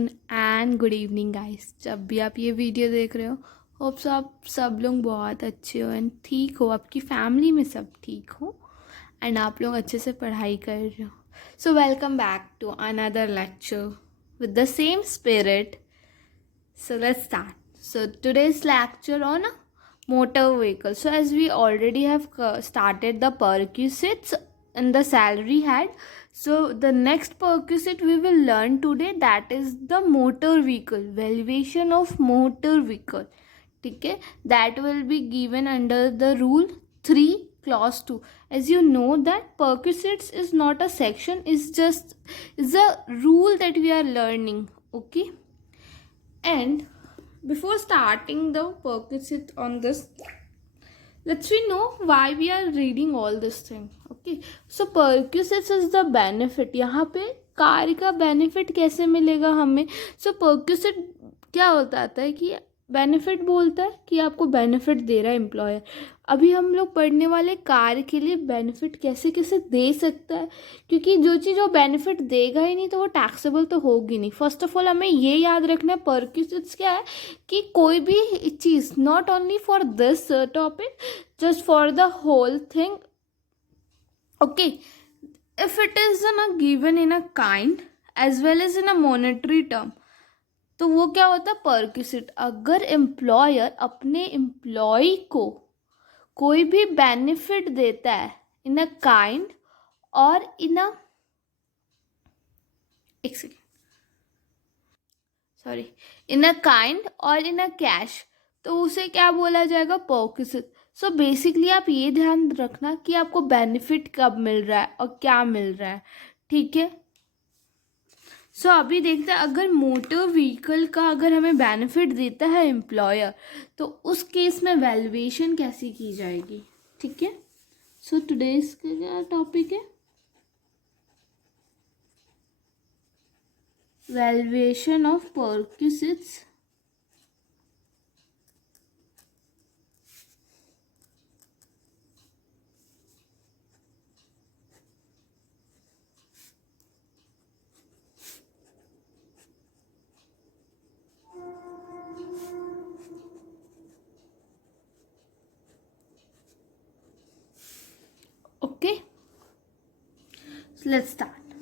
Afternoon and good evening guys. जब भी आप ये वीडियो देख रहे हो, होप्स आप सब लोग बहुत अच्छे हो एंड ठीक हो, आपकी फैमिली में सब ठीक हो एंड आप लोग अच्छे से पढ़ाई कर रहे हो। So welcome back to another lecture with the same spirit. So let's start. So today's lecture on motor vehicle. So as we already have started the perquisites in the salary head, so the next perquisite we will learn today, that is the motor vehicle, valuation of motor vehicle. ठीक है, that will be given under the rule 3 clause 2. As you know that perquisites is not a section, is a rule that we are learning. Okay, and before starting the perquisite on this, let's we know why we are reading all this thing. Okay, so perquisites is the benefit. यहाँ पे car का benefit कैसे मिलेगा हमें? सो perquisite क्या होता है कि बेनिफिट बोलता है कि आपको बेनिफिट दे रहा है एम्प्लॉयर। अभी हम लोग पढ़ने वाले कार के लिए बेनिफिट कैसे कैसे दे सकता है, क्योंकि जो चीज़ वो बेनिफिट देगा ही नहीं तो वो टैक्सेबल तो होगी नहीं। फर्स्ट ऑफ ऑल हमें ये याद रखना है परक्यूसिट्स क्या है, कि कोई भी चीज़ not only for this topic, just for the whole thing. Okay, if it is given in a kind as well as in a monetary term, तो वो क्या होता है परक्यूसिट। अगर एम्प्लॉयर अपने एम्प्लॉय को कोई भी बेनिफिट देता है इन अ काइंड और इन अ इन अ काइंड और इन अ कैश, तो उसे क्या बोला जाएगा? परक्यूसिट। सो बेसिकली आप ये ध्यान रखना कि आपको बेनिफिट कब मिल रहा है और क्या मिल रहा है। ठीक है, सो अभी देखते हैं, अगर मोटर व्हीकल का अगर हमें बेनिफिट देता है एम्प्लॉयर, तो उस केस में वैल्यूएशन कैसी की जाएगी। ठीक है, सो टुडेज का क्या टॉपिक है? Valuation of perquisites okay, let's start.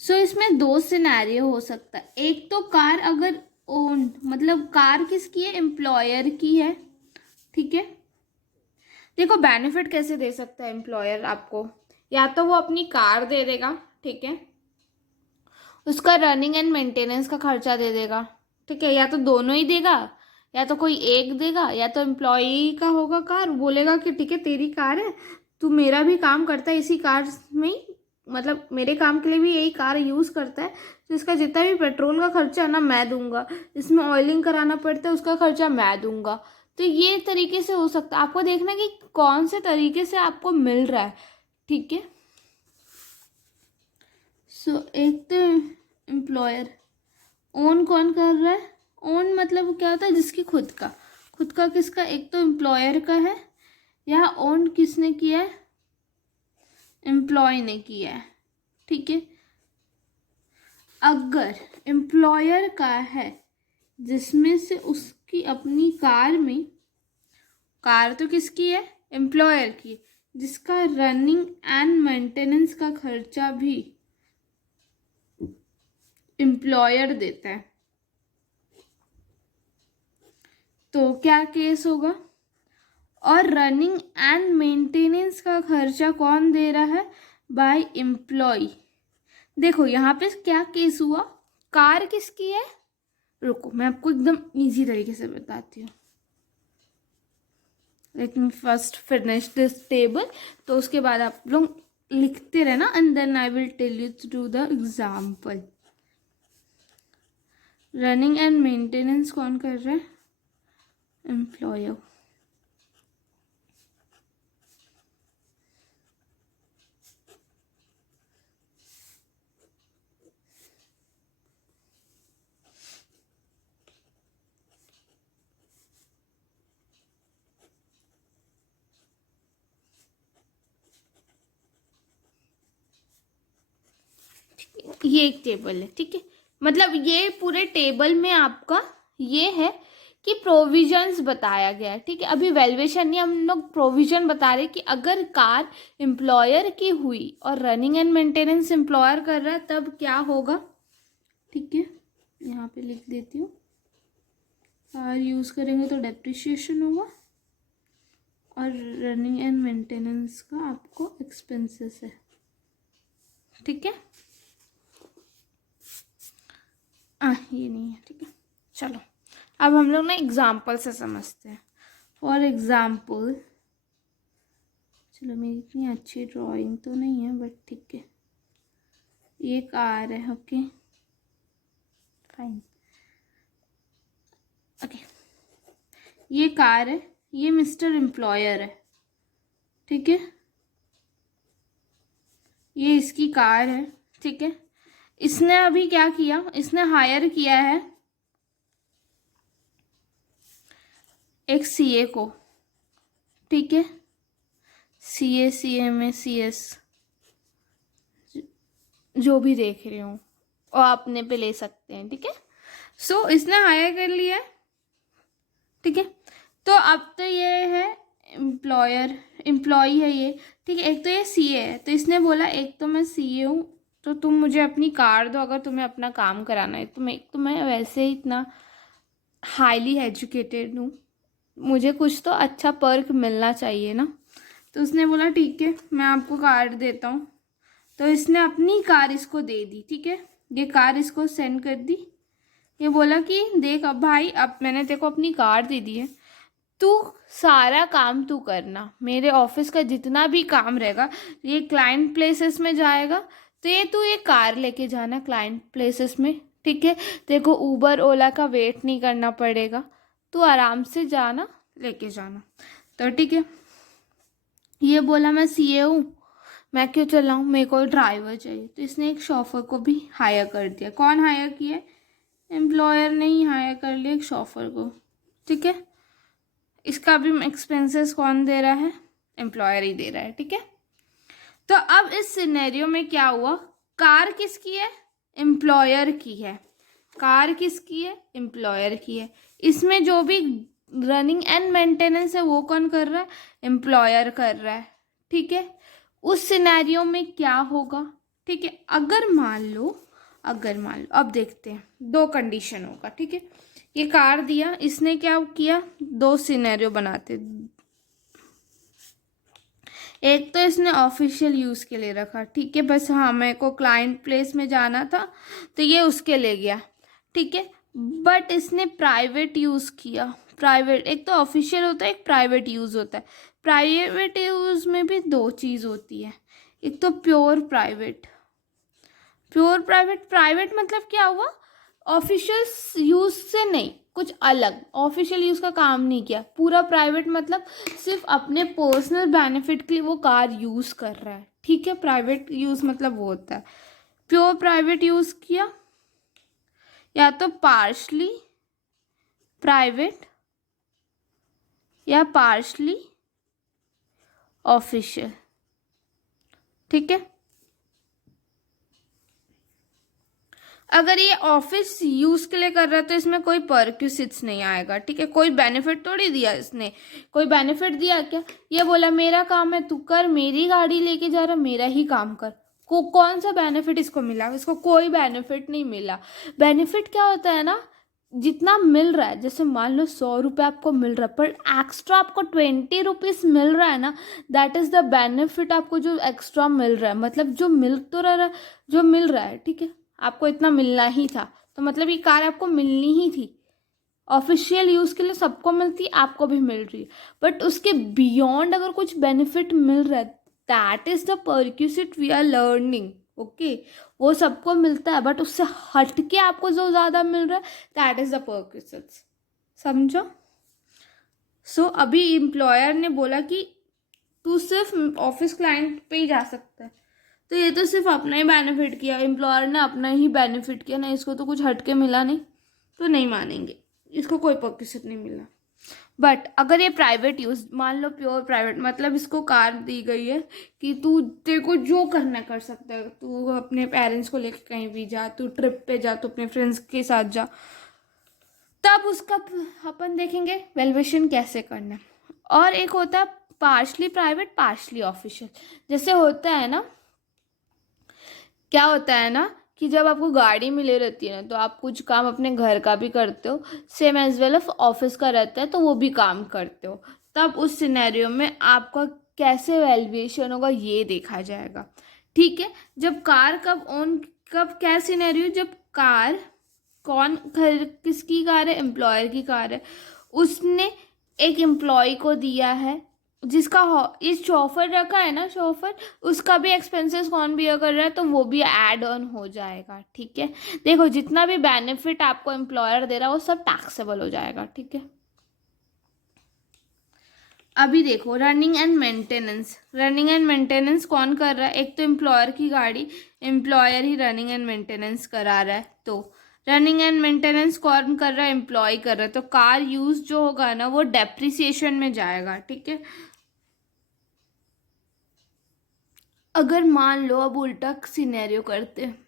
So इसमें दो सिनेरियो हो सकता है। एक तो कार अगर ओन, मतलब कार किसकी है? एम्प्लॉयर की है। ठीक है, देखो बेनिफिट कैसे दे सकता है एम्प्लॉयर आपको, या तो वो अपनी कार दे देगा, ठीक है, उसका रनिंग एंड मेंटेनेंस का खर्चा दे देगा, ठीक है, या तो दोनों ही देगा, या तो कोई एक देगा, या तो एम्प्लॉय का होगा कार, बोलेगा कि ठीक है तेरी कार है, तू मेरा भी काम करता है इसी कार में ही, मतलब मेरे काम के लिए भी यही कार यूज़ करता है, तो इसका जितना भी पेट्रोल का खर्चा है ना मैं दूंगा, इसमें ऑयलिंग कराना पड़ता है उसका खर्चा मैं दूंगा। तो ये तरीके से हो सकता है, आपको देखना कि कौन से तरीके से आपको मिल रहा है। ठीक है, सो एक तो एम्प्लॉयर ओन कौन कर रहा है? ओन मतलब क्या होता है? जिसकी खुद का किसका? एक तो एम्प्लॉयर का है, यहाँ ओन किसने किया है? एम्प्लॉय ने किया है। ठीक है, अगर एम्प्लॉयर का है जिसमें से उसकी अपनी कार में, कार तो किसकी है? एम्प्लॉयर की, जिसका रनिंग एंड मेंटेनेंस का खर्चा भी एम्प्लॉयर देता है, तो क्या केस होगा? और रनिंग एंड मेंटेनेंस का खर्चा कौन दे रहा है? By employee. देखो यहाँ पे क्या केस हुआ, कार किसकी है? रुको मैं आपको एकदम इजी तरीके से बताती हूँ। Let me first finish this table, तो उसके बाद आप लोग लिखते रहना and then I will tell you to the example. Running and maintenance कौन कर रहा है? एम्प्लॉयर। ये एक टेबल है, ठीक है। मतलब ये पूरे टेबल में आपका ये है कि प्रोविजंस बताया गया है, ठीक है। अभी वैल्यूएशन नहीं, हम लोग प्रोविजन बता रहे कि अगर कार एम्प्लॉयर की हुई और रनिंग एंड मेंटेनेंस एम्प्लॉयर कर रहा है तब क्या होगा, ठीक है। यहाँ पे लिख देती हूँ, कार यूज़ करेंगे तो डेप्रिसिएशन होगा और रनिंग एंड मेंटेनेंस का आपको एक्सपेंसेस है, ठीक है। ये नहीं है, ठीक है। चलो अब हम लोग ना एग्जाम्पल से समझते हैं। फॉर एग्जाम्पल, चलो मेरी इतनी अच्छी ड्राइंग तो नहीं है बट ठीक है, ये कार है, ओके फाइन, ओके। ये कार है, ये मिस्टर एम्प्लॉयर है, ठीक है। ये इसकी कार है, ठीक है। इसने अभी क्या किया, इसने हायर किया है एक सीए को, ठीक है। सीए, सीएमए, सीएस, जो भी देख रहे हो और अपने पे ले सकते हैं, ठीक है। सो इसने हायर कर लिया है, ठीक है। तो अब तो ये है एम्प्लॉय है ये, ठीक है। एक तो ये सीए है, तो इसने बोला एक तो मैं सीए हूँ तो तुम मुझे अपनी कार दो अगर तुम्हें अपना काम कराना है। तो मैं वैसे ही इतना हाईली एजुकेटेड हूँ, मुझे कुछ तो अच्छा पर्क मिलना चाहिए ना। तो उसने बोला ठीक है मैं आपको कार देता हूँ। तो इसने अपनी कार इसको दे दी, ठीक है। ये कार इसको सेंड कर दी। ये बोला कि देख अब भाई, अब मैंने तेरे को अपनी कार दे दी है, तू सारा काम तू करना, मेरे ऑफिस का जितना भी काम रहेगा ये क्लाइंट प्लेसेस में जाएगा, तो ये तू ये कार लेके जाना क्लाइंट प्लेसेस में, ठीक है। तेरे को उबर ओला का वेट नहीं करना पड़ेगा, तू आराम से जाना लेके जाना। तो ठीक है, ये बोला मैं सीए हूँ, मैं क्यों चलाऊँ, मेरे को ड्राइवर चाहिए। तो इसने एक शॉफर को भी हायर कर दिया। कौन हायर किया, एम्प्लॉयर ने ही हायर कर लिया एक शॉफर को, ठीक है। इसका भी एक्सपेंसेस कौन दे रहा है, एम्प्लॉयर ही दे रहा है, ठीक है। तो अब इस सिनेरियो में क्या हुआ, कार किसकी है, एम्प्लॉयर की है। कार किसकी है, एम्प्लॉयर की है। इसमें जो भी रनिंग एंड मेंटेनेंस है वो कौन कर रहा है, एम्प्लॉयर कर रहा है, ठीक है। उस सिनेरियो में क्या होगा, ठीक है। अगर मान लो अब देखते हैं, दो कंडीशन होगा, ठीक है। ये कार दिया, इसने क्या किया, दो सिनेरियो बनाते। एक तो इसने ऑफिशियल यूज़ के लिए रखा, ठीक है, बस हाँ मेरे को क्लाइंट प्लेस में जाना था तो ये उसके ले गया, ठीक है। बट इसने प्राइवेट यूज़ किया। प्राइवेट, एक तो ऑफिशियल होता है, एक प्राइवेट यूज़ होता है। प्राइवेट यूज़ में भी दो चीज़ होती है, एक तो प्योर प्राइवेट। प्राइवेट मतलब क्या हुआ, ऑफिशियल यूज़ से नहीं, कुछ अलग, ऑफिशियल यूज़ का काम नहीं किया। पूरा प्राइवेट मतलब सिर्फ अपने पर्सनल बेनिफिट के लिए वो कार यूज़ कर रहा है, ठीक है। प्राइवेट यूज़ मतलब वो होता है। प्योर प्राइवेट यूज़ किया, या तो पार्शली प्राइवेट या पार्शली ऑफिशियल, ठीक है। अगर ये ऑफिस यूज़ के लिए कर रहा है तो इसमें कोई परक्यूसिट्स नहीं आएगा, ठीक है। कोई बेनिफिट थोड़ी दिया इसने, कोई बेनिफिट दिया क्या, ये बोला मेरा काम है तू कर, मेरी गाड़ी लेके जा रहा, मेरा ही काम कर। कौन सा बेनिफिट इसको मिला, इसको कोई बेनिफिट नहीं मिला। बेनिफिट क्या होता है ना, जितना मिल रहा है, जैसे मान लो 100 रुपये आपको मिल रहा है पर एक्स्ट्रा आपको 20 रुपीज़ मिल रहा है ना, दैट इज़ द बेनिफिट। आपको जो एक्स्ट्रा मिल रहा है मतलब जो मिल तो रहा है, जो मिल रहा है, ठीक है। आपको इतना मिलना ही था तो मतलब ये कार आपको मिलनी ही थी। ऑफिशियल यूज़ के लिए सबको मिलती है, आपको भी मिल रही है, बट उसके बियॉन्ड अगर कुछ बेनिफिट मिल रहा है, that is the perquisite we are learning, okay. वो सबको मिलता है बट उससे हट के आपको जो ज़्यादा मिल रहा है, दैट इज़ द परक्यूसिट्स, समझो। सो अभी एम्प्लॉयर ने बोला कि तू सिर्फ ऑफिस क्लाइंट पे ही जा सकता है, तो ये तो सिर्फ अपना ही बेनिफिट किया, एम्प्लॉयर ने अपना ही बेनिफिट किया ना, इसको तो कुछ हटके मिला नहीं, तो नहीं मानेंगे, इसको कोई परक्यूसिट नहीं मिला। बट अगर ये प्राइवेट यूज, मान लो प्योर प्राइवेट, मतलब इसको कार दी गई है कि तू, तेरे को जो करना कर सकता है, तू अपने पेरेंट्स को लेकर कहीं भी जा, तू ट्रिप पे जा, तू अपने फ्रेंड्स के साथ जा, तब उसका अपन देखेंगे वैल्यूएशन कैसे करना है। और एक होता है पार्शली प्राइवेट पार्शली ऑफिशियल। जैसे होता है ना, क्या होता है ना कि जब आपको गाड़ी मिले रहती है ना, तो आप कुछ काम अपने घर का भी करते हो, same as well of office का रहता है तो वो भी काम करते हो। तब उस सिनेरियो में आपका कैसे वैल्यूएशन होगा ये देखा जाएगा। ठीक है, जब कार कब ओन, कब क्या सिनेरियो, जब कार कौन किसकी कार है, एम्प्लॉयर की कार है, उसने एक एम्प्लॉय को दिया है जिसका ये शॉफर रखा है ना, शॉफर, उसका भी एक्सपेंसेस कौन भी कर रहा है तो वो भी ऐड ऑन हो जाएगा। ठीक है, देखो जितना भी बेनिफिट आपको एम्प्लॉयर दे रहा है वो सब टैक्सेबल हो जाएगा। ठीक है, अभी देखो running and maintenance, running and maintenance कौन कर रहा है, एक तो एम्प्लॉयर की गाड़ी, employer he running and maintenance करा रहा है, तो रनिंग एंड मेंटेनेंस कौन कर रहा है, एम्प्लॉय कर रहा है, तो कार यूज जो होगा ना वो डेप्रिसिएशन में जाएगा। ठीक है, अगर मान लो अब उल्टा सिनेरियो करते हैं,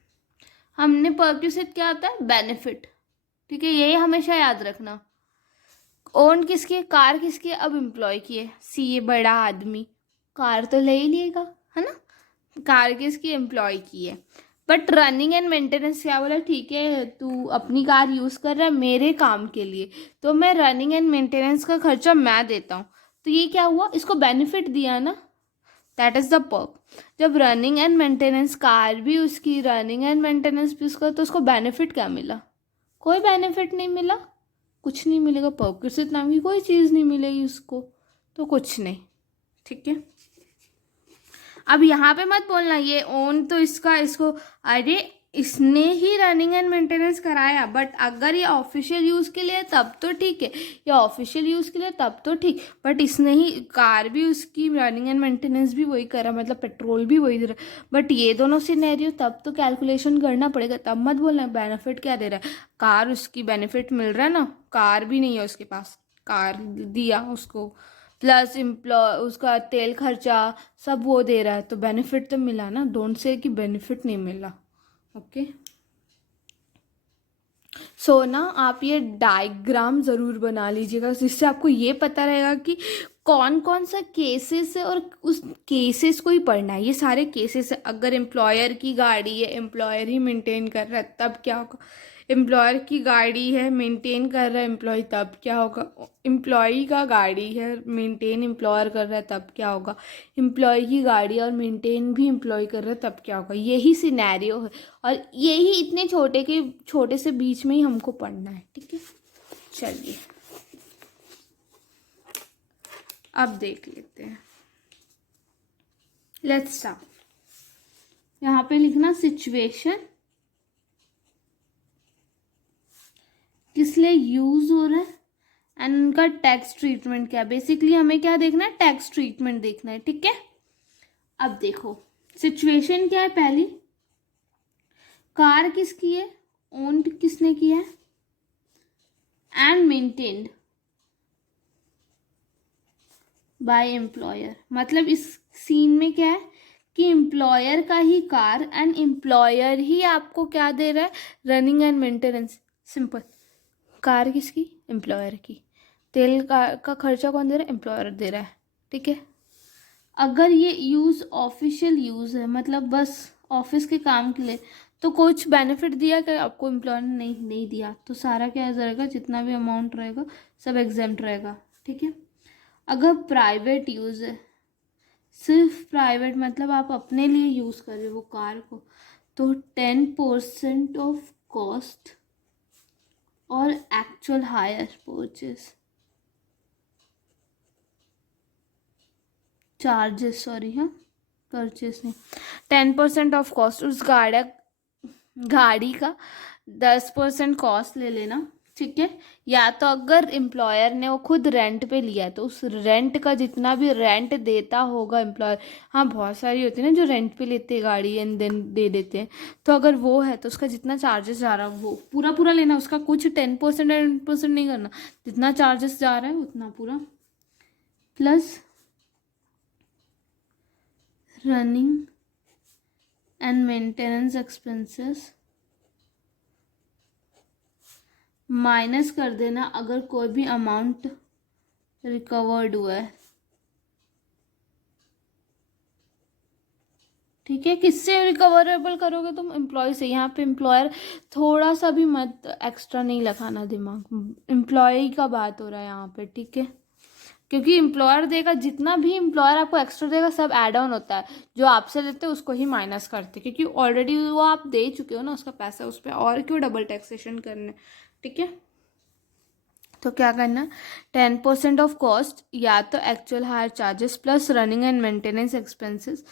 हमने परक्यूसेट क्या आता है, बेनिफिट। ठीक है, यही हमेशा याद रखना। ओन किसकी है, कार किसकी है, अब एम्प्लॉय की है, सीए बड़ा आदमी कार तो ले ही लेगा, है ना। कार किसकी, एम्प्लॉय की है। बट रनिंग एंड मेंटेनेंस क्या बोला, ठीक है तू अपनी कार यूज़ कर रहा है मेरे काम के लिए, तो मैं रनिंग एंड मेंटेनेंस का खर्चा मैं देता हूँ। तो ये क्या हुआ, इसको बेनिफिट दिया ना, दैट इज़ द पर्क। जब रनिंग एंड मेंटेनेंस, कार भी उसकी, रनिंग एंड मेंटेनेंस भी उसका, तो उसको बेनिफिट क्या मिला, कोई बेनिफिट नहीं मिला, कुछ नहीं मिलेगा, पर्क्यूसेट नाम की कोई चीज़ नहीं मिलेगी उसको, तो कुछ नहीं। ठीक है, अब यहाँ पे मत बोलना ये ओन तो इसका, इसको, अरे इसने ही रनिंग एंड मेंटेनेंस कराया, बट अगर ये ऑफिशियल यूज़ के लिए तब तो ठीक है, या ऑफिशियल यूज़ के लिए तब तो ठीक, बट इसने ही कार भी उसकी, रनिंग एंड मेंटेनेंस भी वही करा, मतलब पेट्रोल भी वही दे रहा, बट ये दोनों सिनेरियो तब तो कैलकुलेशन करना पड़ेगा, तब मत बोलना बेनिफिट क्या दे रहा है, कार उसकी बेनिफिट मिल रहा है ना, कार भी नहीं है उसके पास, कार दिया उसको, प्लस एम्प्लॉय उसका तेल खर्चा सब वो दे रहा है, तो बेनिफिट तो मिला ना, डोंट से कि बेनिफिट नहीं मिला। ओके, सो ना आप ये डायग्राम ज़रूर बना लीजिएगा, जिससे आपको ये पता रहेगा कि कौन कौन सा केसेस है, और उस केसेस को ही पढ़ना है, ये सारे केसेस है। अगर एम्प्लॉयर की गाड़ी है, एम्प्लॉयर ही मेंटेन कर रहा है तब क्या होगा, एम्प्लॉयर की गाड़ी है मेंटेन कर रहा है एम्प्लॉय तब क्या होगा, एम्प्लॉय का गाड़ी है मेंटेन एम्प्लॉयर कर रहा है तब क्या होगा, एम्प्लॉय की गाड़ी और मेंटेन भी एम्प्लॉय कर रहा है तब क्या होगा। यही सिनेरियो है, और यही इतने छोटे से बीच में ही हमको पढ़ना है। ठीक है, चलिए अब देख लेते हैं, लेट्स स्टार्ट। यहाँ पे लिखना सिचुएशन किस लिए यूज हो रहा है, एंड उनका टैक्स ट्रीटमेंट क्या है। बेसिकली हमें क्या देखना है, टैक्स ट्रीटमेंट देखना है। ठीक है, अब देखो सिचुएशन क्या है, पहली कार किसकी है, ओन्ड किसने किया है, एंड मेंटेन्ड बाय एम्प्लॉयर। मतलब इस सीन में क्या है कि एम्प्लॉयर का ही कार, एंड एम्प्लॉयर ही आपको क्या दे रहा है, running and maintenance. Simple, car किसकी, एम्प्लॉयर की, तेल का खर्चा कौन दे रहा है, एम्प्लॉयर दे रहा है। ठीक है, अगर ये यूज़ ऑफिशियल यूज़ है, मतलब बस ऑफिस के काम के लिए, तो कुछ बेनिफिट दिया कि आपको एम्प्लॉयर ने नहीं दिया, तो सारा क्या रहेगा, जितना भी अमाउंट रहेगा सब एग्जेम्प्ट रहेगा। ठीक है, अगर प्राइवेट यूज़ है, सिर्फ प्राइवेट मतलब आप अपने लिए यूज़ कर रहे हो वो कार को, तो 10% ऑफ कॉस्ट और actual hire purchase charges, sorry हाँ परचेस नहीं, 10% ऑफ कॉस्ट, उस गाड़ी का 10% कॉस्ट ले लेना। ठीक है। या तो अगर एम्प्लॉयर ने वो खुद रेंट पे लिया है तो उस रेंट का जितना भी रेंट देता होगा एम्प्लॉयर, हाँ बहुत सारी होती है ना जो रेंट पे लेते हैं गाड़ी एंड देन दे देते हैं, तो अगर वो है तो उसका जितना चार्जेस जा रहा है वो पूरा पूरा लेना, उसका कुछ 10% या 20% नहीं करना, जितना चार्जेस जा रहा है उतना पूरा, plus running and maintenance expenses minus कर देना अगर कोई भी अमाउंट रिकवर्ड हुआ है। ठीक है, किससे रिकवरेबल करोगे तुम? एम्प्लॉय से। यहाँ पे एम्प्लॉयर थोड़ा सा भी मत एक्स्ट्रा नहीं लगाना दिमाग, एम्प्लॉय का बात हो रहा है यहाँ पे। ठीक है, क्योंकि एम्प्लॉयर देगा, जितना भी एम्प्लॉयर आपको एक्स्ट्रा देगा सब एड ऑन होता है, जो आपसे लेते हैं उसको ही माइनस करते, क्योंकि ऑलरेडी वो आप दे चुके हो ना उसका पैसा, उस पर और क्यों डबल टैक्सेशन करने। ठीक है, तो क्या करना, 10% ऑफ कॉस्ट या तो actual higher charges plus running and maintenance expenses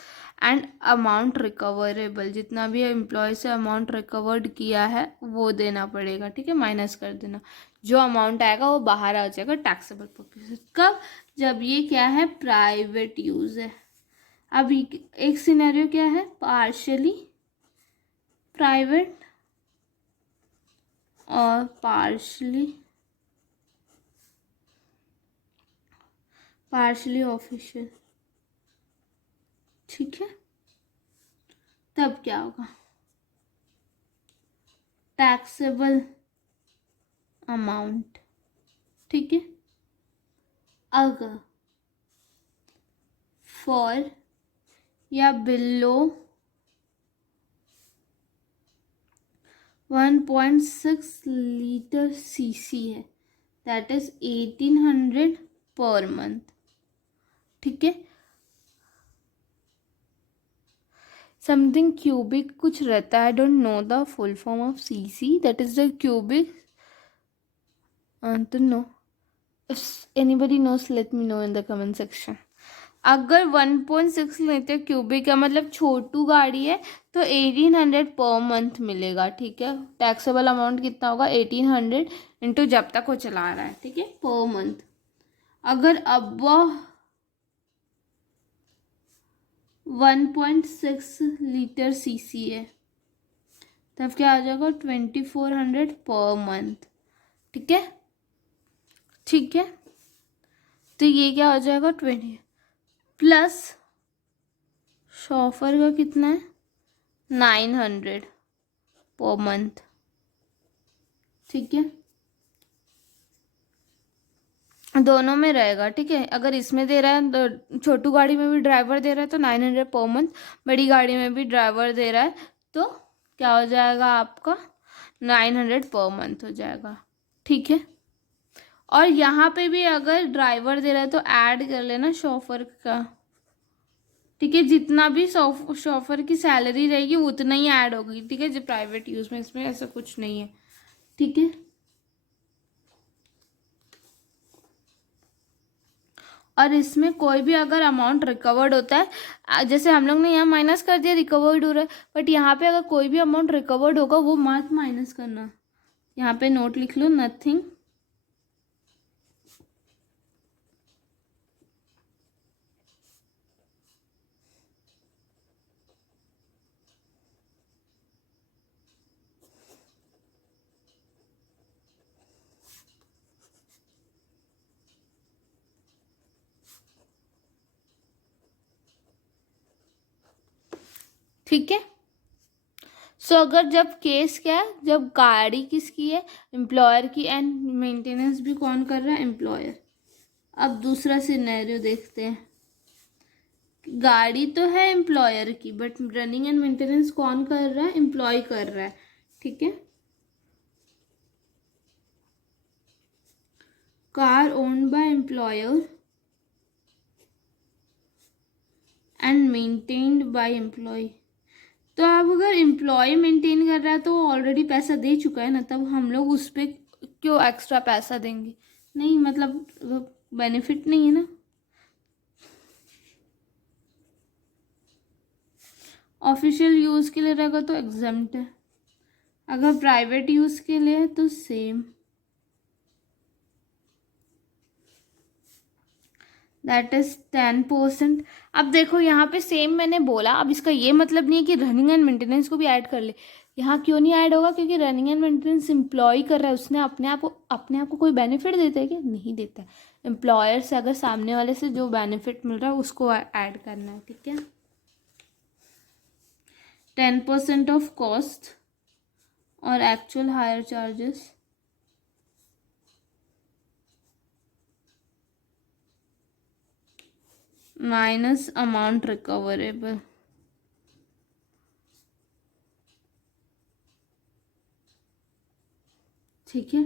and amount recoverable, जितना भी एम्प्लॉय से अमाउंट रिकवर्ड किया है वो देना पड़ेगा। ठीक है, माइनस कर देना, जो अमाउंट आएगा वो बाहर आ जाएगा टैक्सेबल पर्पस। कब? जब ये क्या है, प्राइवेट यूज़ है। अब एक सिनेरियो क्या है, पार्शियली प्राइवेट और पार्शली ऑफिशियल। ठीक है, तब क्या होगा, टैक्सेबल अमाउंट। ठीक है, अगर फॉर या बिलो 1.6 लीटर सीसी है, दैट इज 1800 पर मंथ। ठीक है, समथिंग क्यूबिक कुछ रहता है, I don't know the full form of CC, that is the cubic, तो no, if anybody knows let me know in the comment section. अगर 1.6 litre cubic का मतलब छोटू गाड़ी है तो 1800 पर मंथ मिलेगा। ठीक है, टैक्सेबल अमाउंट कितना होगा, 1800 इंटू जब तक वो चला रहा है। ठीक है, पर मंथ। अगर अब 1.6 लीटर सीसी है तब क्या आ जाएगा, 2400 पर मंथ। ठीक है, ठीक है, तो ये क्या हो जाएगा, 20 प्लस शॉफर का कितना है, 900 पर मंथ। ठीक है, दोनों में रहेगा। ठीक है, अगर इसमें दे रहा है तो छोटू गाड़ी में भी ड्राइवर दे रहा है तो 900 पर मंथ, बड़ी गाड़ी में भी ड्राइवर दे रहा है तो क्या हो जाएगा आपका, 900 पर मंथ हो जाएगा। ठीक है, और यहाँ पे भी अगर ड्राइवर दे रहा है तो ऐड कर लेना शॉफर का। ठीक है, जितना भी शॉफर की सैलरी रहेगी उतना ही ऐड होगी। ठीक है, जो प्राइवेट यूज़ में, इसमें ऐसा कुछ नहीं है। ठीक है, और इसमें कोई भी अगर अमाउंट रिकवर्ड होता है, जैसे हम लोग ने यहाँ माइनस कर दिया रिकवर्ड हो रहा है, बट यहाँ पे अगर कोई भी अमाउंट रिकवर्ड होगा वो मत माइनस करना, यहाँ पे नोट लिख लो, नथिंग ठीक है। सो अगर जब केस क्या है, जब गाड़ी किसकी है, एम्प्लॉयर की, एंड मेंटेनेंस भी कौन कर रहा है, एम्प्लॉयर। अब दूसरा सिनेरियो देखते हैं, गाड़ी तो है एम्प्लॉयर की बट रनिंग एंड मेंटेनेंस कौन कर रहा है, एम्प्लॉय कर रहा है। ठीक है, car owned by employer and maintained by employee. तो अब अगर एम्प्लॉय मेंटेन कर रहा है तो वो ऑलरेडी पैसा दे चुका है ना, तब हम लोग उस पर क्यों एक्स्ट्रा पैसा देंगे, नहीं मतलब बेनिफिट नहीं है ना। ऑफिशियल यूज़ के लिए रहेगा तो एग्जम्प्ट है, अगर प्राइवेट यूज़ के लिए है तो सेम। That is 10%। अब देखो यहाँ पे सेम मैंने बोला, अब इसका ये मतलब नहीं है कि रनिंग एंड मेंटेनेंस को भी ऐड कर ले। यहाँ क्यों नहीं ऐड होगा? क्योंकि रनिंग एंड मेंटेनेंस एम्प्लॉय कर रहा है, उसने अपने आप को कोई बेनिफिट देता है क्या? नहीं देता है। एम्प्लॉयर से अगर सामने वाले से जो बेनिफिट मिल रहा है उसको ऐड करना है, ठीक है। 10% ऑफ कॉस्ट और actual higher charges minus amount recoverable. ठीक है,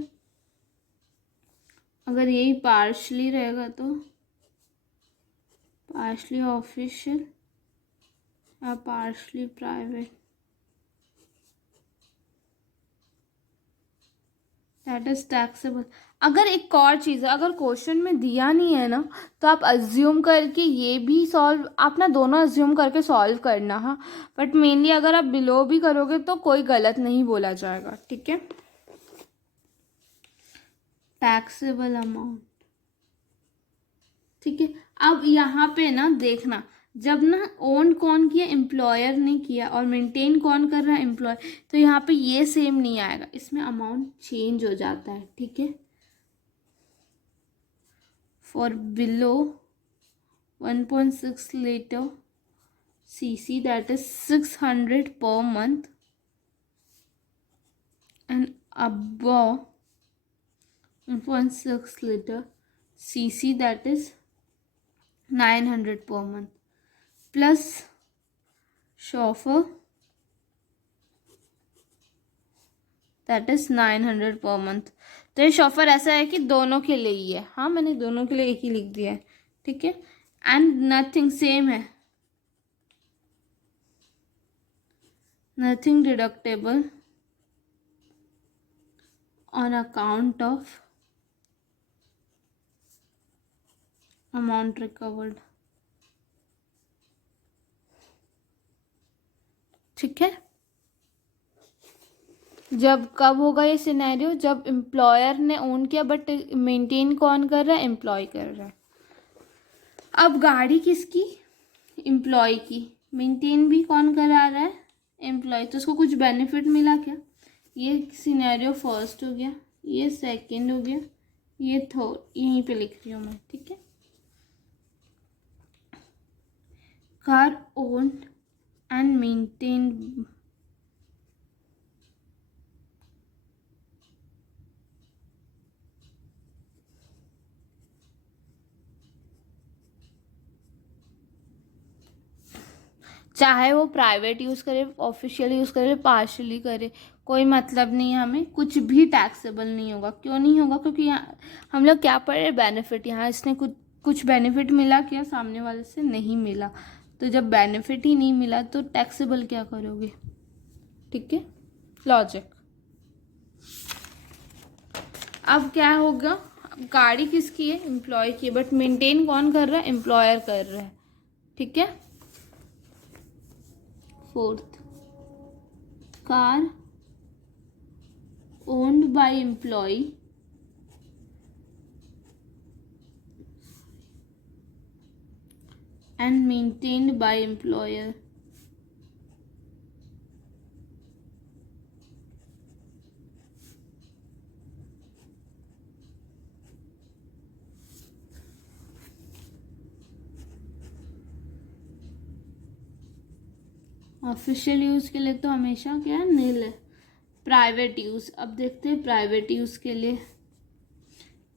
अगर यही पार्शली रहेगा तो पार्शली ऑफिशियल या partially private, that is taxable. अगर एक और चीज़ है, अगर क्वेश्चन में दिया नहीं है ना, तो आप अज्यूम करके ये भी सॉल्व, आप ना दोनों अज्यूम करके सॉल्व करना, हाँ। बट मेनली अगर आप बिलो भी करोगे तो कोई गलत नहीं बोला जाएगा, ठीक है। टैक्सेबल अमाउंट, ठीक है। अब यहाँ पे ना देखना, जब ना ओन कौन किया? एम्प्लॉयर ने किया, और मेंटेन कौन कर रहा है? एम्प्लॉय। तो यहाँ पे ये सेम नहीं आएगा, इसमें अमाउंट चेंज हो जाता है, ठीक है। For below 1.6 litre cc, that is 600 per month, and above 1.6 liter cc, that is 900 per month, plus chauffeur, that is 900 per month. तो ये शॉफर ऐसा है कि दोनों के लिए ही है, हाँ, मैंने दोनों के लिए एक ही लिख दिया है, ठीक है। एंड नथिंग सेम है, nothing deductible on account of amount recovered, ठीक है। जब कब होगा ये सिनेरियो? जब एम्प्लॉयर ने ओन किया, बट मेंटेन कौन कर रहा है? एम्प्लॉय कर रहा है। अब गाड़ी किसकी? एम्प्लॉय की। मेंटेन भी कौन करा रहा है? एम्प्लॉय। तो उसको कुछ बेनिफिट मिला क्या? ये सिनेरियो फर्स्ट हो गया, ये सेकंड हो गया, ये थर्ड, यहीं पे लिख रही हूँ मैं, ठीक है। कार ओन्ड एंड मेंटेन्ड चाहे वो प्राइवेट यूज़ करे, ऑफिशियल यूज़ करे, पार्शली करे, कोई मतलब नहीं है, हमें कुछ भी टैक्सेबल नहीं होगा। क्यों नहीं होगा? क्योंकि यहाँ हम लोग क्या पढ़ रहे? बेनिफिट। यहाँ इसने कुछ बेनिफिट मिला क्या? सामने वाले से नहीं मिला। तो जब बेनिफिट ही नहीं मिला तो टैक्सेबल क्या करोगे? ठीक है, लॉजिक। अब क्या होगा? गाड़ी किसकी है? एम्प्लॉय की है, बट मेंटेन कौन कर रहा है? एम्प्लॉयर कर रहा है, ठीक है। Fourth, car owned by employee and maintained by employer. Official use के लिए तो हमेशा क्या है? नील है। प्राइवेट यूज़, अब देखते हैं प्राइवेट यूज़ के लिए।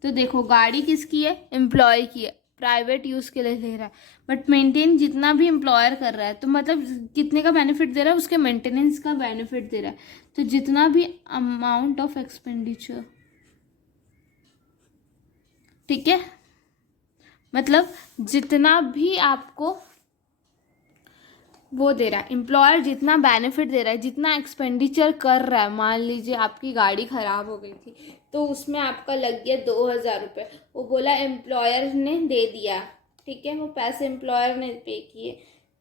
तो देखो, गाड़ी किसकी है? एम्प्लॉय की है, प्राइवेट यूज़ के लिए ले रहा है, बट मेंटेन जितना भी एम्प्लॉयर कर रहा है, तो मतलब कितने का बेनिफिट दे रहा है? उसके मेंटेनेंस का बेनिफिट दे रहा है। तो जितना भी अमाउंट ऑफ एक्सपेंडिचर, ठीक है, मतलब जितना भी आपको वो दे रहा है, एम्प्लॉयर जितना बेनिफिट दे रहा है, जितना एक्सपेंडिचर कर रहा है। मान लीजिए आपकी गाड़ी ख़राब हो गई थी, तो उसमें आपका लग गया 2000 रुपये, वो बोला एम्प्लॉयर ने दे दिया, ठीक है, वो पैसे एम्प्लॉयर ने पे किए,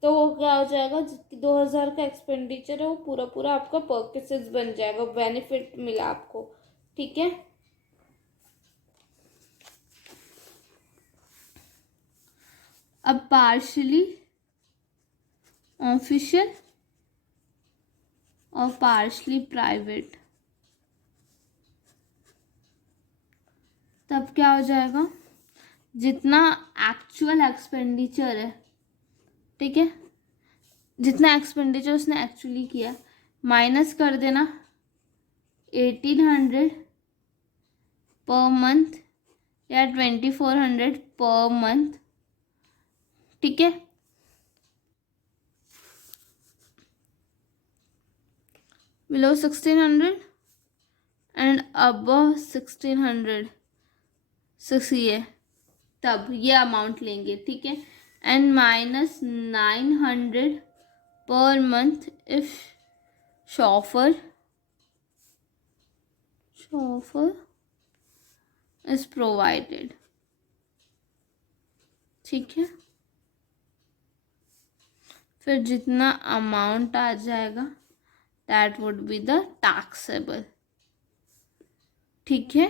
तो वो क्या हो जाएगा? 2000 का एक्सपेंडिचर है, वो पूरा पूरा आपका परचेज बन जाएगा, बेनिफिट मिला आपको, ठीक है। अब पार्शली ऑफिशियल और पार्शली प्राइवेट, तब क्या हो जाएगा, जितना एक्चुअल एक्सपेंडिचर है, ठीक है, जितना एक्सपेंडिचर उसने एक्चुअली किया माइनस कर देना 1800 पर मंथ या 2400 पर मंथ, ठीक है। बिलो 1600 एंड अबव 1600 6 तब ये अमाउंट लेंगे, ठीक है। And minus 900 per month if chauffeur is provided, ठीक है। फिर जितना अमाउंट आ जाएगा that would be the taxable, ठीक है,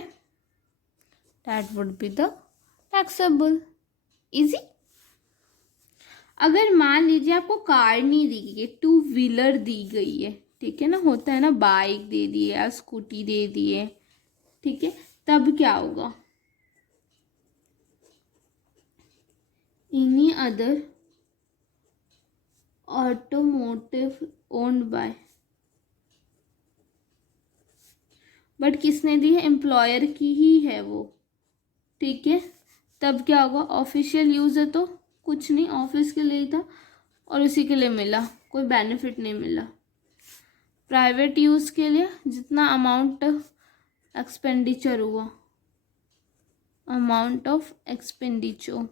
that would be the taxable. Easy. अगर मान लीजिए आपको कार नहीं दी गई है, टू व्हीलर दी गई है, ठीक है ना, होता है ना, बाइक दे दी है या स्कूटी दे दी है, ठीक है, तब क्या होगा, any other automotive owned by, but किसने दी है, एम्प्लॉयर की ही है वो, ठीक है, तब क्या होगा, ऑफिशियल यूज है तो कुछ नहीं, ऑफिस के लिए ही था और उसी के लिए मिला, कोई बेनिफिट नहीं मिला। प्राइवेट यूज के लिए जितना अमाउंट एक्सपेंडिचर हुआ, amount of expenditure,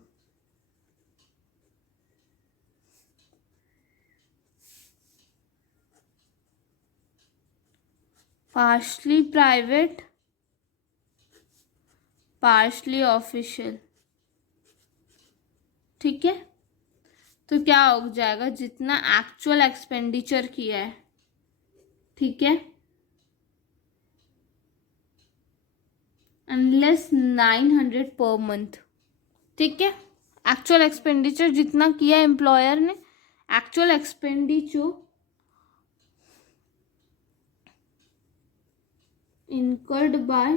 partially private partially official, ठीक है। तो क्या हो जाएगा, जितना एक्चुअल एक्सपेंडिचर किया है, ठीक है, अनलेस 900 पर मंथ, ठीक है, एक्चुअल एक्सपेंडिचर जितना किया एम्प्लॉयर ने, actual expenditure incurred by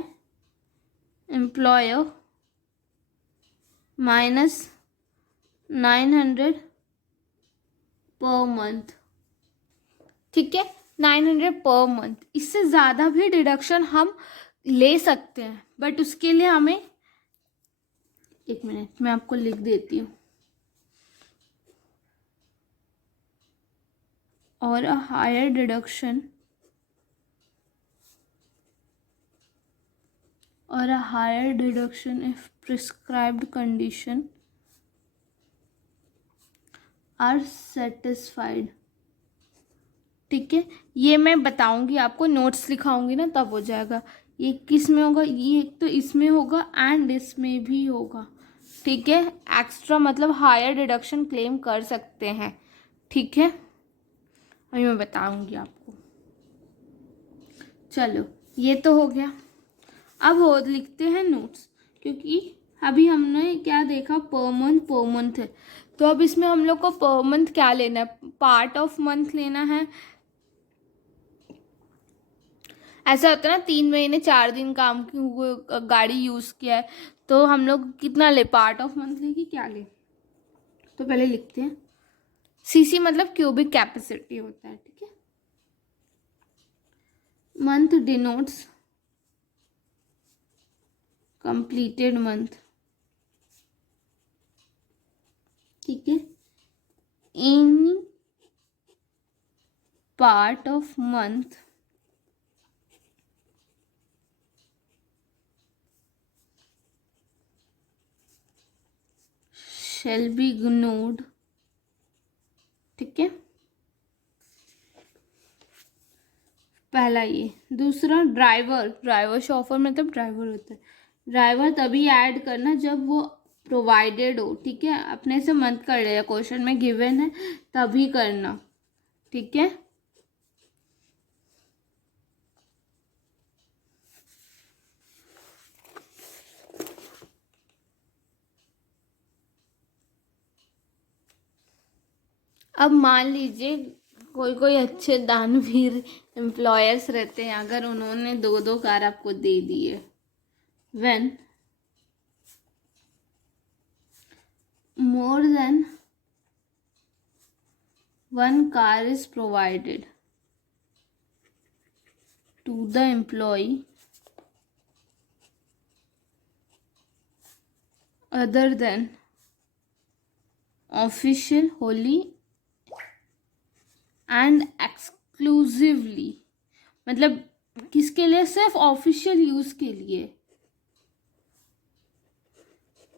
employer minus 900 per month, ठीक है, 900 पर मंथ। इससे ज़्यादा भी डिडक्शन हम ले सकते हैं, बट उसके लिए हमें, एक मिनट मैं आपको लिख देती हूँ, और a higher deduction or a higher deduction if prescribed condition are satisfied, ठीक है। ये मैं बताऊंगी आपको, नोट्स लिखाऊंगी ना तब हो जाएगा। ये किस में होगा, ये तो इसमें होगा एंड इसमें भी होगा, ठीक है। एक्स्ट्रा मतलब हायर डिडक्शन क्लेम कर सकते हैं, ठीक है, अभी मैं बताऊंगी आपको। चलो ये तो हो गया। अब हो लिखते हैं नोट्स, क्योंकि अभी हमने क्या देखा, पर मंथ है, तो अब इसमें हम लोग को पर मंथ क्या लेना है, पार्ट ऑफ मंथ लेना है। ऐसा होता है ना, 3 महीने 4 दिन काम की गाड़ी यूज़ किया है, तो हम लोग कितना ले, पार्ट ऑफ मंथ ले कि क्या ले, तो पहले लिखते हैं। सीसी मतलब क्यूबिक कैपेसिटी होता है, ठीक है। मंथ डिनोट्स completed month, ठीक है। any part of month shall be ignored, ठीक है, पहला ये। दूसरा ड्राइवर शॉफर मतलब ड्राइवर होता है, ड्राइवर तभी ऐड करना जब वो प्रोवाइडेड हो, ठीक है, अपने से मत कर लेगा, क्वेश्चन में गिवन है तभी करना, ठीक है। अब मान लीजिए कोई कोई अच्छे दानवीर एम्प्लॉयर्स रहते हैं, अगर उन्होंने दो दो कार आपको दे दी है, when more than one car is provided to the employee other than official wholly and exclusively, मतलब किसके लिए? सिर्फ ऑफिशियल यूज के लिए,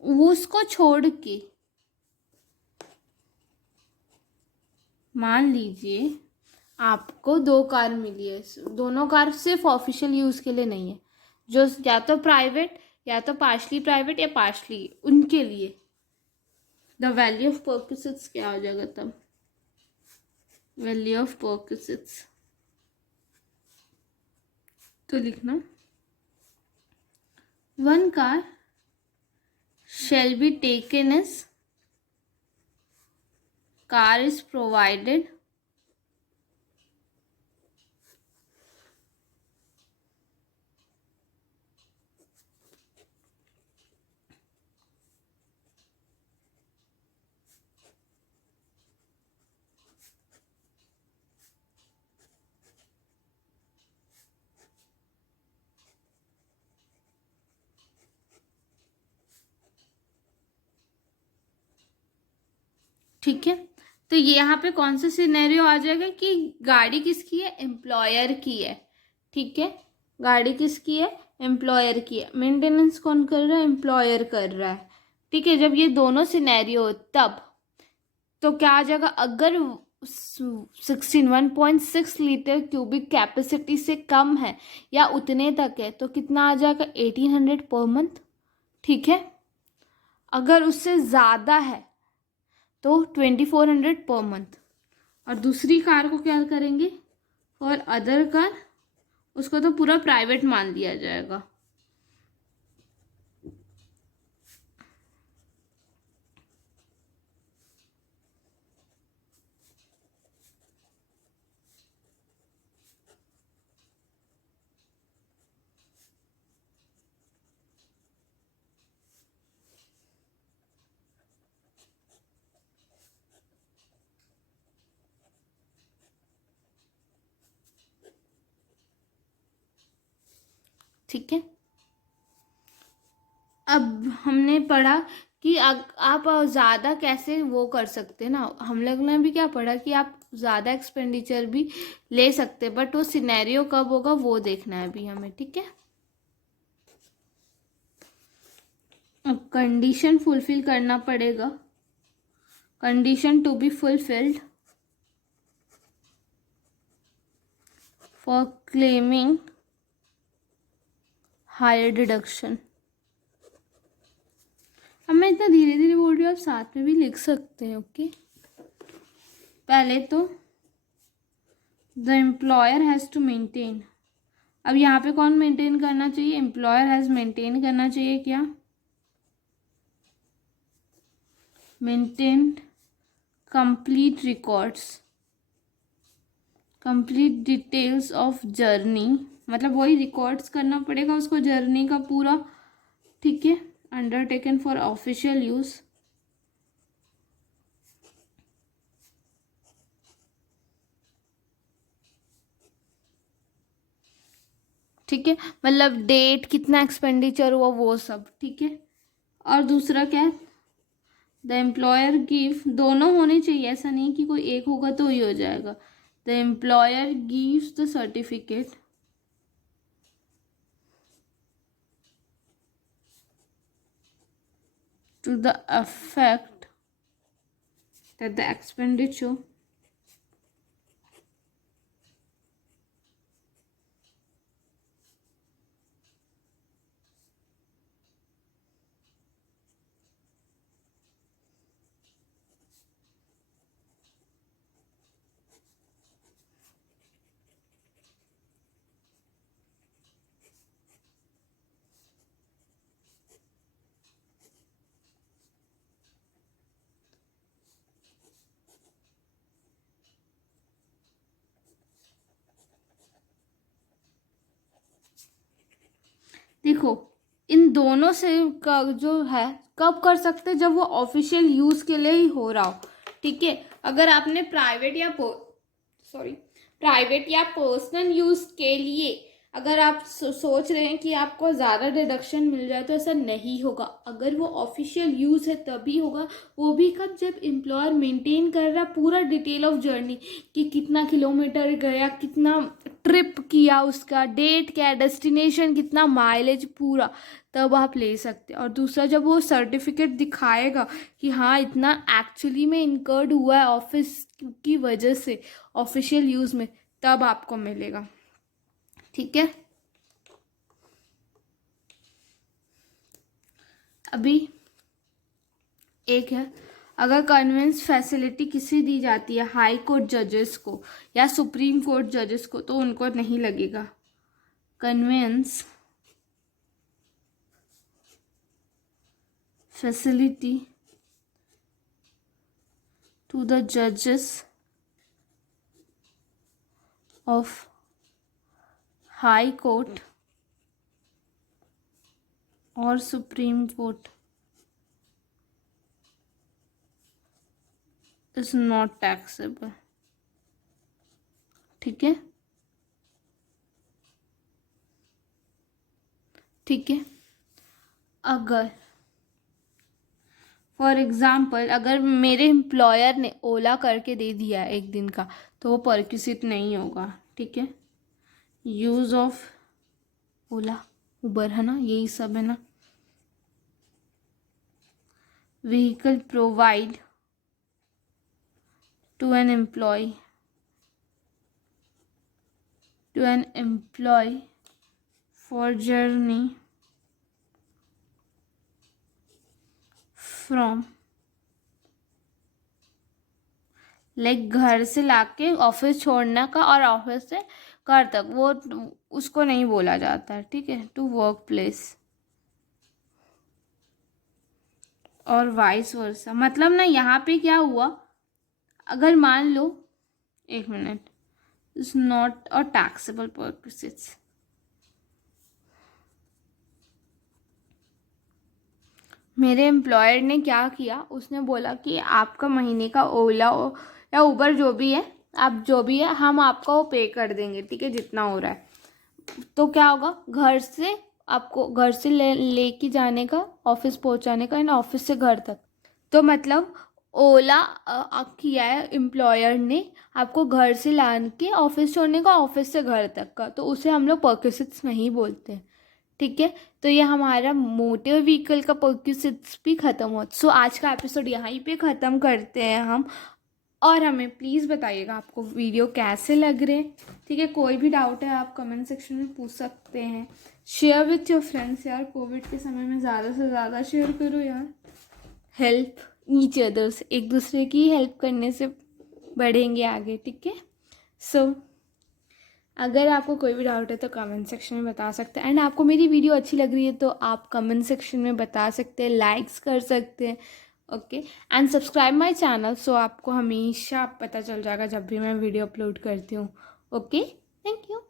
वो उसको छोड़ के। मान लीजिए आपको दो कार मिली है, दोनों कार सिर्फ ऑफिशियल यूज के लिए नहीं है, जो या तो प्राइवेट या तो पार्शली प्राइवेट या पार्शली उनके लिए। द वैल्यू ऑफ परक्विजिट्स क्या हो जाएगा तब? वैल्यू ऑफ परक्विजिट्स तो लिखना, one car shall be taken as car is provided ठीक है। तो ये यहाँ पे कौन सा सिनेरियो आ जाएगा कि गाड़ी किसकी है? एम्प्लॉयर की है, ठीक है। गाड़ी किसकी है? एम्प्लॉयर की है। मेंटेनेंस कौन कर रहा है? एम्प्लॉयर कर रहा है, ठीक है। जब ये दोनों सिनेरियो हो तब तो क्या आ जाएगा? अगर 1.6 लीटर क्यूबिक कैपेसिटी से कम है या उतने तक है तो कितना आ जाएगा? 1800 पर मंथ, ठीक है। अगर उससे ज़्यादा है तो 2400 पर मंथ। और दूसरी कार को क्या करेंगे? और अदर कार, उसको तो पूरा प्राइवेट मान लिया जाएगा। ठीक है। अब हमने पढ़ा कि आप ज़्यादा कैसे वो कर सकते हैं ना। हम लोग ने भी क्या पढ़ा कि आप ज़्यादा एक्सपेंडिचर भी ले सकते, बट वो सिनेरियो कब होगा वो देखना है अभी हमें, ठीक है। अब कंडीशन फुलफिल करना पड़ेगा। Condition to be fulfilled for claiming higher deduction. अब मैं इतना धीरे धीरे बोल रही हूँ, आप साथ में भी लिख सकते हैं, ओके। पहले तो the employer has to maintain. अब यहाँ पे कौन मेंटेन करना चाहिए? एम्प्लॉयर हैज़ मेंटेन करना चाहिए क्या? Maintain complete records, complete details of journey, मतलब वही रिकॉर्ड्स करना पड़ेगा उसको जर्नी का पूरा, ठीक है। अंडरटेकन फॉर ऑफिशियल यूज, ठीक है। मतलब डेट, कितना एक्सपेंडिचर हुआ, वो सब, ठीक है। और दूसरा क्या है? द एम्प्लॉयर गिव, दोनों होने चाहिए, ऐसा नहीं कि कोई एक होगा तो ही हो जाएगा। The employer gives the certificate to the effect that the expenditure देखो इन दोनों से का जो है कब कर सकते हैं, जब वो ऑफिशियल यूज़ के लिए ही हो रहा हो, ठीक है। अगर आपने प्राइवेट या पर्सनल यूज़ के लिए अगर आप सोच रहे हैं कि आपको ज़्यादा डिडक्शन मिल जाए, तो ऐसा नहीं होगा। अगर वो ऑफिशियल यूज़ है तभी होगा, वो भी कब, जब एम्प्लॉयर मेंटेन कर रहा पूरा डिटेल ऑफ जर्नी कि कितना किलोमीटर गया, कितना ट्रिप किया, उसका डेट क्या है, डेस्टिनेशन कितना, माइलेज पूरा, तब आप ले सकते हैं। और दूसरा, जब वो सर्टिफिकेट दिखाएगा कि हाँ इतना एक्चुअली में इनकर्ड हुआ है ऑफिस की वजह से ऑफिशियल यूज़ में, तब आपको मिलेगा, ठीक है। अभी एक है, अगर कन्वेंस फैसिलिटी किसी दी जाती है हाई कोर्ट जजेस को या सुप्रीम कोर्ट जजेस को, तो उनको नहीं लगेगा। कन्वेंस फैसिलिटी टू द जजेस ऑफ हाई कोर्ट और supreme court is not taxable, ठीक है, ठीक है। अगर फॉर एग्ज़ाम्पल अगर मेरे एम्प्लॉयर ने ओला करके दे दिया है एक दिन का, तो वो परक्यूसिट नहीं होगा, ठीक है। यूज़ ऑफ ओला उबर है ना, यही सब है ना। Vehicle provide to an employee for journey from, like घर से लाके ऑफिस छोड़ने का और ऑफिस से घर तक, वो उसको नहीं बोला जाता है, ठीक है। टू वर्क प्लेस और वाइस वर्सा। मतलब ना यहाँ पे क्या हुआ, अगर मान लो, एक minute, is not a taxable purposes. मेरे एम्प्लॉयर ने क्या किया, उसने बोला कि आपका महीने का ओला या उबर जो भी है, आप जो भी है हम आपको वो पे कर देंगे, ठीक है, जितना हो रहा है। तो क्या होगा, घर से आपको घर से लेके जाने का, ऑफिस पहुंचाने का, एंड ऑफिस से घर तक। तो मतलब ओला किया है एम्प्लॉयर ने आपको घर से लाने के ऑफिस छोड़ने का, ऑफिस से घर तक का, तो उसे हम लोग परक्यूसिट्स नहीं बोलते, ठीक है। तो ये हमारा मोटर व्हीकल का परक्यूसिट्स भी ख़त्म हो। सो आज का एपिसोड यहीं पे ख़त्म करते हैं हम। और हमें प्लीज़ बताइएगा आपको वीडियो कैसे लग रहे, ठीक है। कोई भी डाउट है आप कमेंट सेक्शन में पूछ सकते हैं। शेयर विथ योर फ्रेंड्स यार, कोविड के समय में ज़्यादा से ज़्यादा शेयर करो यार। हेल्प ईच अदर्स, एक दूसरे की हेल्प करने से बढ़ेंगे आगे, ठीक है। सो अगर आपको कोई भी डाउट है तो कमेंट सेक्शन में बता सकते हैं। एंड आपको मेरी वीडियो अच्छी लग रही है तो आप कमेंट सेक्शन में बता सकते हैं, लाइक्स कर सकते हैं, okay. And subscribe my channel, so आपको हमेशा पता चल जाएगा जब भी मैं वीडियो अपलोड करती हूँ, ओके। Thank you.